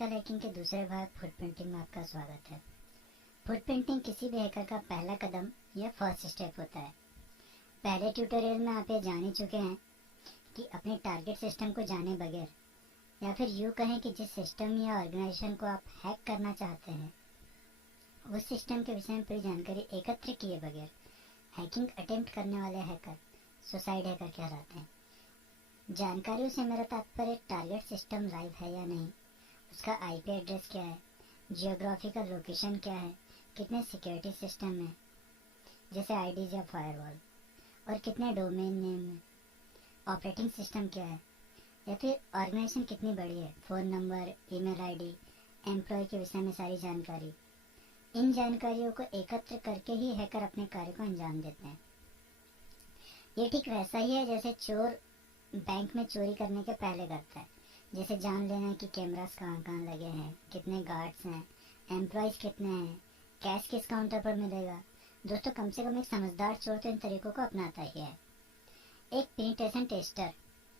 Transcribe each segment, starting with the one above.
Ethical hacking के दूसरे भाग फुटप्रिंटिंग में आपका स्वागत है। फुटप्रिंटिंग किसी भी हैकर का पहला कदम या फर्स्ट स्टेप होता है। पहले ट्यूटोरियल में आप ये जान ही चुके हैं कि अपने टारगेट सिस्टम को जाने बगैर, या फिर यूँ कहें कि जिस सिस्टम या ऑर्गेनाइजेशन को आप हैक करना चाहते हैं उस सिस्टम के विषय में पूरी जानकारी एकत्र किए बगैर हैकिंग अटेम्प्ट करने वाले हैकर सुसाइड हैकर कहलाते हैं। जानकारियों से मेरा तात्पर्य टारगेट सिस्टम लाइव है या नहीं, उसका आईपी एड्रेस क्या है, जियोग्राफिकल लोकेशन क्या है, कितने सिक्योरिटी सिस्टम है जैसे आईडीज या फायरवॉल, और कितने डोमेन नेम है, ऑपरेटिंग सिस्टम क्या है, या फिर ऑर्गेनाइजेशन कितनी बड़ी है, phone number, email ID, employee के विषय में सारी जानकारी। इन जानकारियों को एकत्र करके ही हैकर अपने कार्य को अंजाम देते हैं। ये ठीक वैसा ही है जैसे चोर बैंक में चोरी करने के पहले करता है, जैसे जान लेना कि कैमरास कहाँ कहाँ लगे हैं, कितने गार्ड्स हैं, एम्प्लॉयज कितने हैं, कैश किस काउंटर पर मिलेगा। दोस्तों, कम से कम एक समझदार चोर तो इन तरीकों को अपनाता ही है। एक पेनिट्रेशन टेस्टर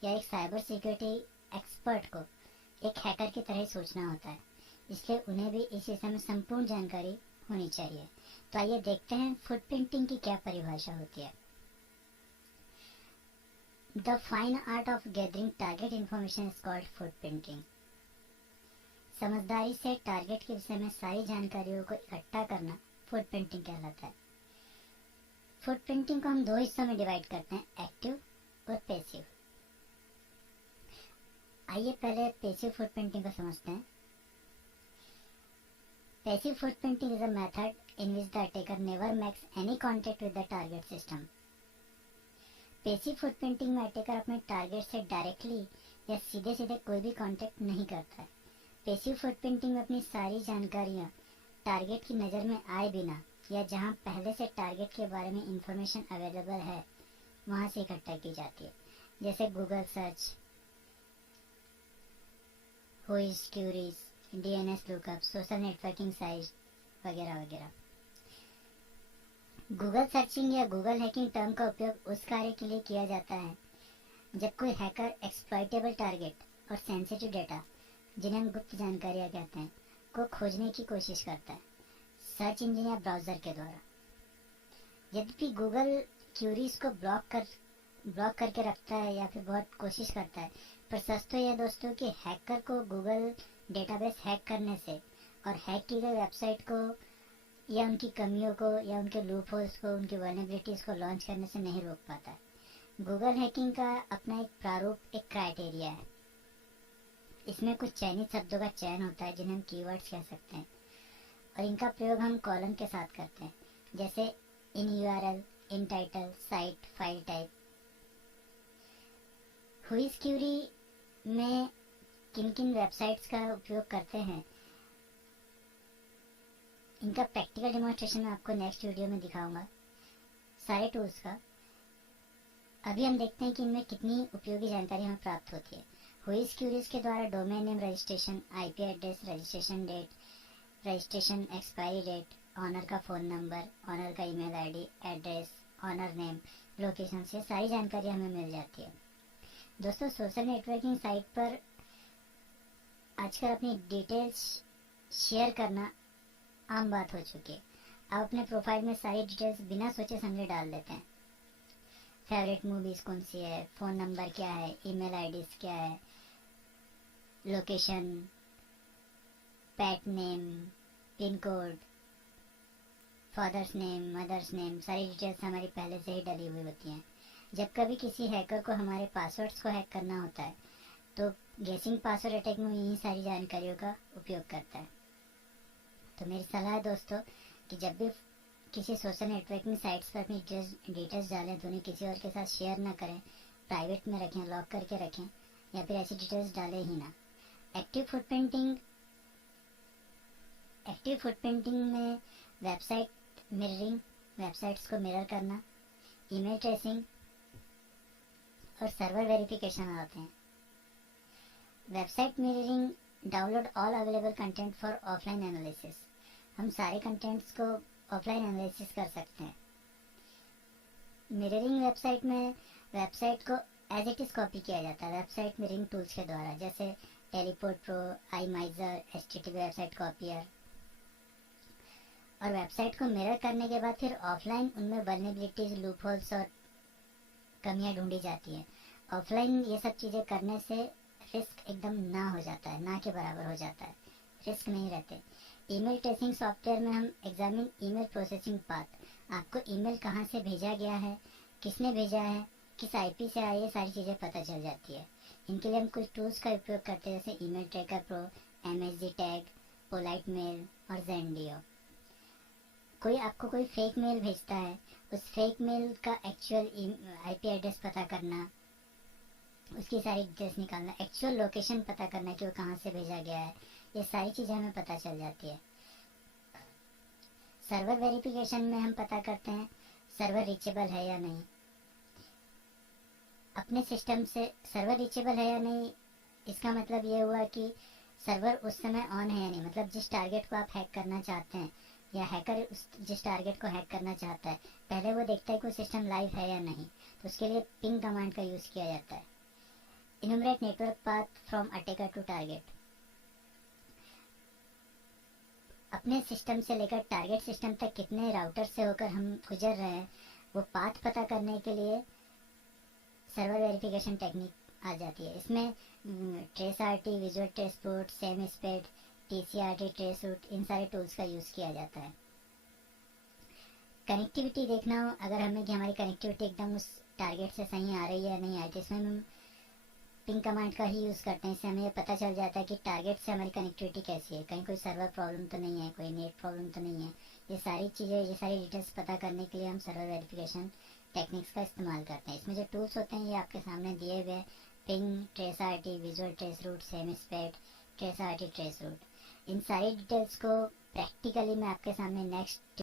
या एक साइबर सिक्योरिटी एक्सपर्ट को एक हैकर की तरह ही सोचना होता है, इसलिए उन्हें भी इस विषय में संपूर्ण जानकारी होनी चाहिए। तो आइए देखते हैं फुटप्रिंटिंग की क्या परिभाषा होती है। The fine art of gathering target information is called footprinting. समझदारी से टारगेट के विषय में सारी जानकारियों को इकट्ठा करना फुटप्रिंटिंग कहलाता है। फुटप्रिंटिंग को हम दो हिस्सों में डिवाइड करते हैं, एक्टिव और पैसिव। आइए पहले पैसिव फुटप्रिंटिंग को समझते हैं। Passive footprinting is a method in which the attacker never makes any contact with the target system. Passive footprinting में अटैकर अपने टारगेट से डायरेक्टली या सीधे सीधे कोई भी कांटेक्ट नहीं करता है। पैसिव फुटप्रिंटिंग में अपनी सारी जानकारियां टारगेट की नज़र में आए बिना या जहां पहले से टारगेट के बारे में इंफॉर्मेशन अवेलेबल है वहां से इकट्ठा की जाती है, जैसे Google search, whois queries, DNS lookup, social networking site वगैरह वगैरह। गूगल सर्चिंग या गूगल हैकिंग टर्म का उपयोग उस कार्य के लिए किया जाता है जब कोई हैकर एक्सप्लॉइटेबल टारगेट और सेंसिटिव डेटा, जिन्हें हम गुप्त जानकारियां कहते हैं, को खोजने की कोशिश करता है सर्च इंजन या ब्राउजर के द्वारा। यद्यपि गूगल क्यूरीज को ब्लॉक करके रखता है या फिर बहुत कोशिश करता है, पर सच तो यह दोस्तों कि हैकर को गूगल डेटाबेस हैक करने से और हैक की गई वेबसाइट को या उनकी कमियों को या उनके लूप होल्स को, उनकी वल्नरेबिलिटीज को लॉन्च करने से नहीं रोक पाता है। गूगल हैकिंग का अपना एक प्रारूप, एक क्राइटेरिया है। इसमें कुछ चयनित शब्दों का चयन होता है जिन्हें हम कीवर्ड्स कह सकते हैं, और इनका प्रयोग हम कॉलम के साथ करते हैं, जैसे in URL, in title, site, file type. Whois query में किन किन वेबसाइट्स का उपयोग करते हैं, इनका प्रैक्टिकल डेमोन्स्ट्रेशन मैं आपको नेक्स्ट वीडियो में दिखाऊंगा सारे टूल्स का। अभी हम देखते हैं कि इनमें कितनी उपयोगी जानकारी हमें प्राप्त होती है। व्हाइस क्यूरीज के द्वारा domain name registration, IP address, registration date, registration expiry date, owner का फ़ोन नंबर, ऑनर का email ID, address, owner name, location से सारी जानकारी हमें मिल जाती है। दोस्तों, सोशल नेटवर्किंग साइट पर आजकल अपनी डिटेल्स शेयर करना आम बात हो चुकी है। आप अपने प्रोफाइल में सारी डिटेल्स बिना सोचे समझे डाल देते हैं। फेवरेट मूवीज कौन सी है, फ़ोन नंबर क्या है, ईमेल आईडीज क्या है, location, pet name, pin code, father's name, mother's name, सारी डिटेल्स हमारी पहले से ही डली हुई होती हैं। जब कभी किसी हैकर को हमारे पासवर्ड्स को हैक करना होता है तो गेसिंग पासवर्ड अटैक में यही सारी जानकारियों का उपयोग करता है। तो मेरी सलाह है दोस्तों कि जब भी किसी सोशल नेटवर्किंग साइट्स पर अपनी डिटेल्स डालें तो उन्हें किसी और के साथ शेयर ना करें, प्राइवेट में रखें, लॉक करके रखें, या फिर ऐसी डिटेल्स डालें ही ना। एक्टिव फुटप्रिंटिंग में वेबसाइट मिररिंग, वेबसाइट्स को मिरर करना, ईमेल ट्रेसिंग और सर्वर वेरिफिकेशन आते हैं। Website mirroring, download all available content for offline analysis. हम सारे कंटेंट्स को ऑफलाइन एनालिसिस कर सकते हैं। मिररिंग वेबसाइट में वेबसाइट को एज इट इज कॉपी किया जाता है वेबसाइट मिररिंग टूल्स के द्वारा, जैसे teleport pro, iMiser, HTTP website copier. और वेबसाइट को मिरर करने के बाद फिर ऑफलाइन उनमें वल्नरेबिलिटीज, लूपहोल्स और कमियां ढूंढी जाती है। ऑफलाइन ये सब चीज़ें करने से रिस्क एकदम ना हो जाता है, ना के बराबर हो जाता है, रिस्क नहीं रहते। ईमेल ट्रेसिंग सॉफ्टवेयर में हम एग्जामिन ईमेल प्रोसेसिंग पाथ, आपको ईमेल कहाँ से भेजा गया है, किसने भेजा है, किस आईपी से आई, ये सारी चीज़ें पता चल जाती है। इनके लिए हम कुछ टूल्स का उपयोग करते हैं, जैसे email tracker pro, MSG tag, polite mail और ज़ेंडियो। कोई फेक मेल भेजता है, उस फेक मेल का एक्चुअल आईपी एड्रेस पता करना, उसकी सारी डिटेल्स निकालना, एक्चुअल लोकेशन पता करना कि वो कहाँ से भेजा गया है, ये सारी चीज़ें हमें पता चल जाती है। सर्वर वेरिफिकेशन में हम पता करते हैं सर्वर रीचेबल है या नहीं। अपने सिस्टम से सर्वर रीचेबल है या नहीं, इसका मतलब ये हुआ कि सर्वर उस समय ऑन है या नहीं, मतलब जिस टारगेट को आप हैक करना चाहते हैं या हैकर जिस टारगेट को हैक करना चाहता है, पहले वो देखता है कि वो सिस्टम लाइव है या नहीं, तो उसके लिए पिंग कमांड का यूज़ किया जाता है। Enumerate network path from attacker to target, अपने सिस्टम से लेकर टारगेट सिस्टम तक कितने राउटर से होकर हम गुजर रहे हैं, वो पाथ पता करने के लिए सर्वर वेरिफिकेशन टेक्निक आ जाती है। इसमें trace RT, visual trace port, Sam Spade, TCRT, trace route, इन सारे टूल्स का यूज़ किया जाता है। कनेक्टिविटी देखना हो अगर हमें कि हमारी कनेक्टिविटी एकदम उस टारगेट से सही आ रही है या नहीं आ रही, तो इसमें हम पिंग कमांड का ही यूज़ करते हैं। इससे हमें ये पता चल जाता है कि टारगेट से हमारी कनेक्टिविटी कैसी है, कहीं कोई सर्वर प्रॉब्लम तो नहीं है, कोई नेट प्रॉब्लम तो नहीं है। ये सारी चीज़ें, ये सारी डिटेल्स पता करने के लिए हम सर्वर वेरिफिकेशन टेक्निक्स का इस्तेमाल करते हैं। इसमें जो टूल्स होते हैं ये आपके सामने दिए हुए, ping, trace RT, visual trace route, Sam Spade, trace RT, trace route, इन सारी डिटेल्स को प्रैक्टिकली मैं आपके सामने नेक्स्ट